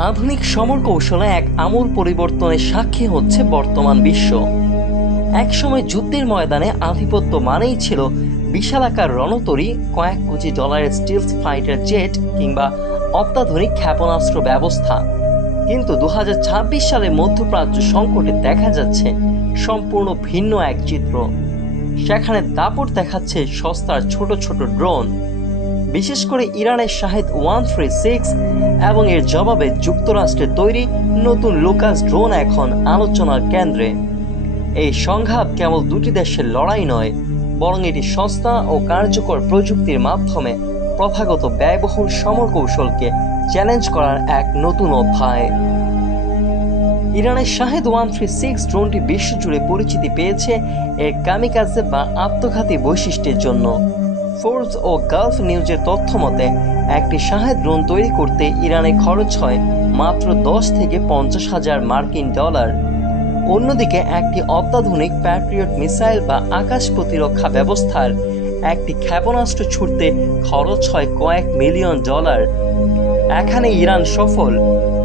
আধুনিক সমর কৌশলে এক আমূল পরিবর্তনের সাক্ষী হচ্ছে বর্তমান বিশ্ব। একসময় যুদ্ধের ময়দানে আধিপত্য মানেই ছিল বিশালাকার রণতরী, কয়েক কোটি ডলারের স্টিলথ ফাইটার জেট কিংবা অত্যাধুনিক ক্ষেপণাস্ত্র ব্যবস্থা। কিন্তু 2026 সালে মধ্যপ্রাচ্য সংকটে দেখা যাচ্ছে সম্পূর্ণ ভিন্ন এক চিত্র। সেখানে দাপট দেখাচ্ছে সস্তার ছোট ছোট ড্রোন, বিশেষ করে ইরানের শাহেদ 136 এবং এর জবাবে যুক্তরাষ্ট্রের তৈরি নতুন লুকাস ড্রোন এখন আলোচনার কেন্দ্রে। এই সংঘাত কেবল দুটি দেশের লড়াই নয়, বরং এটি সস্তা ও কার্যকর প্রযুক্তির মাধ্যমে প্রথাগত ব্যয়বহুল সমর কৌশলকে চ্যালেঞ্জ করার এক নতুন অধ্যায়। ইরানের শাহেদ 136 ড্রোনটি বিশ্বজুড়ে পরিচিতি পেয়েছে এর কামিকাজে বা আত্মঘাতী বৈশিষ্ট্যের জন্য। ফোর্বস ও গালফ নিউজের তথ্য মতে একটি শাহেদ ড্রোন তৈরি করতে ইরানে খরচ হয় মাত্র 10 থেকে 50 হাজার মার্কিন ডলার। অন্যদিকে একটি অত্যাধুনিক প্যাট্রিয়ট মিসাইল বা আকাশ প্রতিরক্ষা ব্যবস্থার একটি ক্ষেপণাস্ত্র ছুটতে খরচ হয় কয়েক মিলিয়ন ডলার। এখানে ইরান সফল,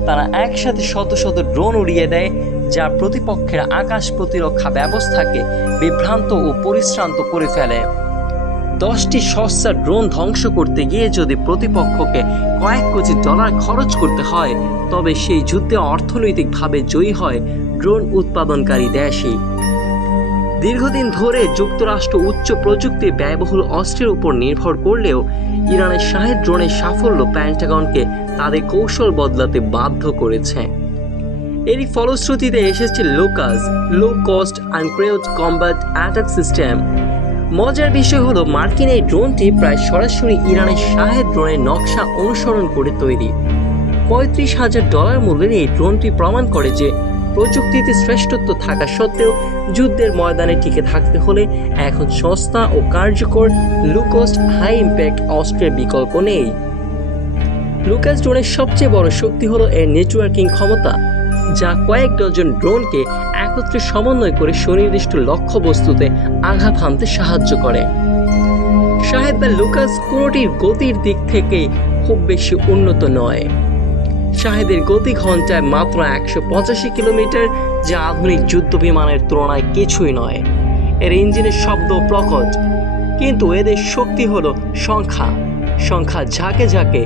তারা একসাথে শত শত ড্রোন উড়িয়ে দেয়, যা প্রতিপক্ষের আকাশ প্রতিরক্ষা ব্যবস্থাকে বিভ্রান্ত ও পরিশ্রান্ত করে ফেলে। 10টি সস্তা ড্রোন ধ্বংস করতে গিয়ে যদি প্রতিপক্ষকে কয়েক কোটি ডলার খরচ করতে হয়, তবে সেই যুদ্ধে অর্থনৈতিকভাবে জয়ী হয় ড্রোন উৎপাদনকারী দেশই। দীর্ঘদিন ধরে যুক্তরাষ্ট্র উচ্চ প্রযুক্তির ব্যয়বহুল অস্ত্রের উপর নির্ভর করলেও ইরানের শাহেদ ড্রোনের সাফল্য পেন্টাগনকে তাদের কৌশল বদলাতে বাধ্য করেছে। এরই ফলশ্রুতিতে এসেছে Lucas low cost uncrewed combat attack system. মজার বিষয় হলো, মার্কিন এই ড্রোনটি প্রায় সরাসরি ইরানের শাহেদ ড্রোনের নকশা অনুসরণ করে তৈরি। $35,000 মূল্যের এই ড্রোনটি প্রমাণ করে যে প্রযুক্তিতে শ্রেষ্ঠত্ব থাকা সত্ত্বেও যুদ্ধের ময়দানে টিকে থাকতে হলে এখন সস্তা ও কার্যকর লো কস্ট হাই ইম্প্যাক্ট অস্ত্রের বিকল্প নেই। লুকাস ড্রোনের সবচেয়ে বড় শক্তি হলো এর নেটওয়ার্কিং ক্ষমতা, যা কয়েক ডজন ড্রোনকে একত্রে সমন্বয় করে সুনির্দিষ্ট লক্ষ্যবস্তুতে আঘাত হানতে সাহায্য করে। শাহেদ বা লুকাস কোনোটির গতির দিক থেকে খুব বেশি উন্নত নয়। শাহেদের গতি ঘন্টায় মাত্র 185 কিলোমিটার, যা আধুনিক যুদ্ধ বিমানের তুলনায় কিছুই নয়। এর ইঞ্জিনের শব্দ প্রকট, কিন্তু এদের শক্তি হলো সংখ্যা ঝাঁকে ঝাঁকে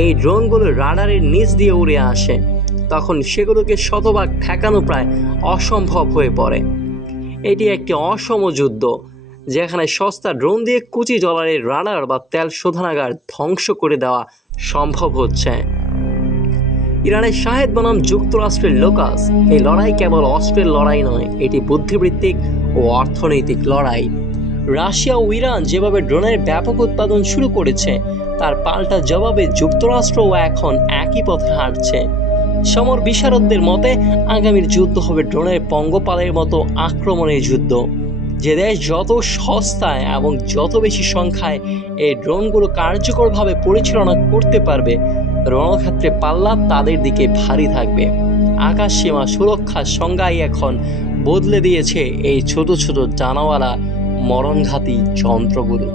এই ড্রোনগুলো রাডারের নিচ দিয়ে উড়ে আসে, তখন সেগুলোকে শতভাগ ঠেকানো প্রায় অসম্ভব হয়ে পড়ে। এটি একটি অসম যুদ্ধ, যেখানে সস্তা ড্রোন দিয়ে কোটি ডলারের রাডার বা তেল শোধনাগার ধ্বংস করে দেওয়া সম্ভব হচ্ছে। ইরানের শাহেদ বনাম যুক্তরাষ্ট্রের লুকাস, এই লড়াই কেবল অস্ত্রের লড়াই নয়, এটি বুদ্ধিবৃত্তিক ও অর্থনৈতিক লড়াই। রাশিয়া ও ইরান যেভাবে ড্রোনের ব্যাপক উৎপাদন শুরু করেছে, তার পাল্টা জবাবে যুক্তরাষ্ট্রও এখন একই পথে হাঁটছে। সমর বিশারদদের মতে আগামীর যুদ্ধ হবে ড্রোনের পঙ্গপালের মতো আক্রমণের যুদ্ধ। যে দেশ যত সস্তায় এবং যত বেশি সংখ্যায় এই ড্রোনগুলো কার্যকরভাবে পরিচালনা করতে পারবে, রণক্ষেত্রে পাল্লা তাদের দিকে ভারী থাকবে। আকাশ সীমা সুরক্ষার সংজ্ঞাই এখন বদলে দিয়েছে এই ছোট ছোট ডানাওয়ালা মরণঘাতী যন্ত্রগুলো।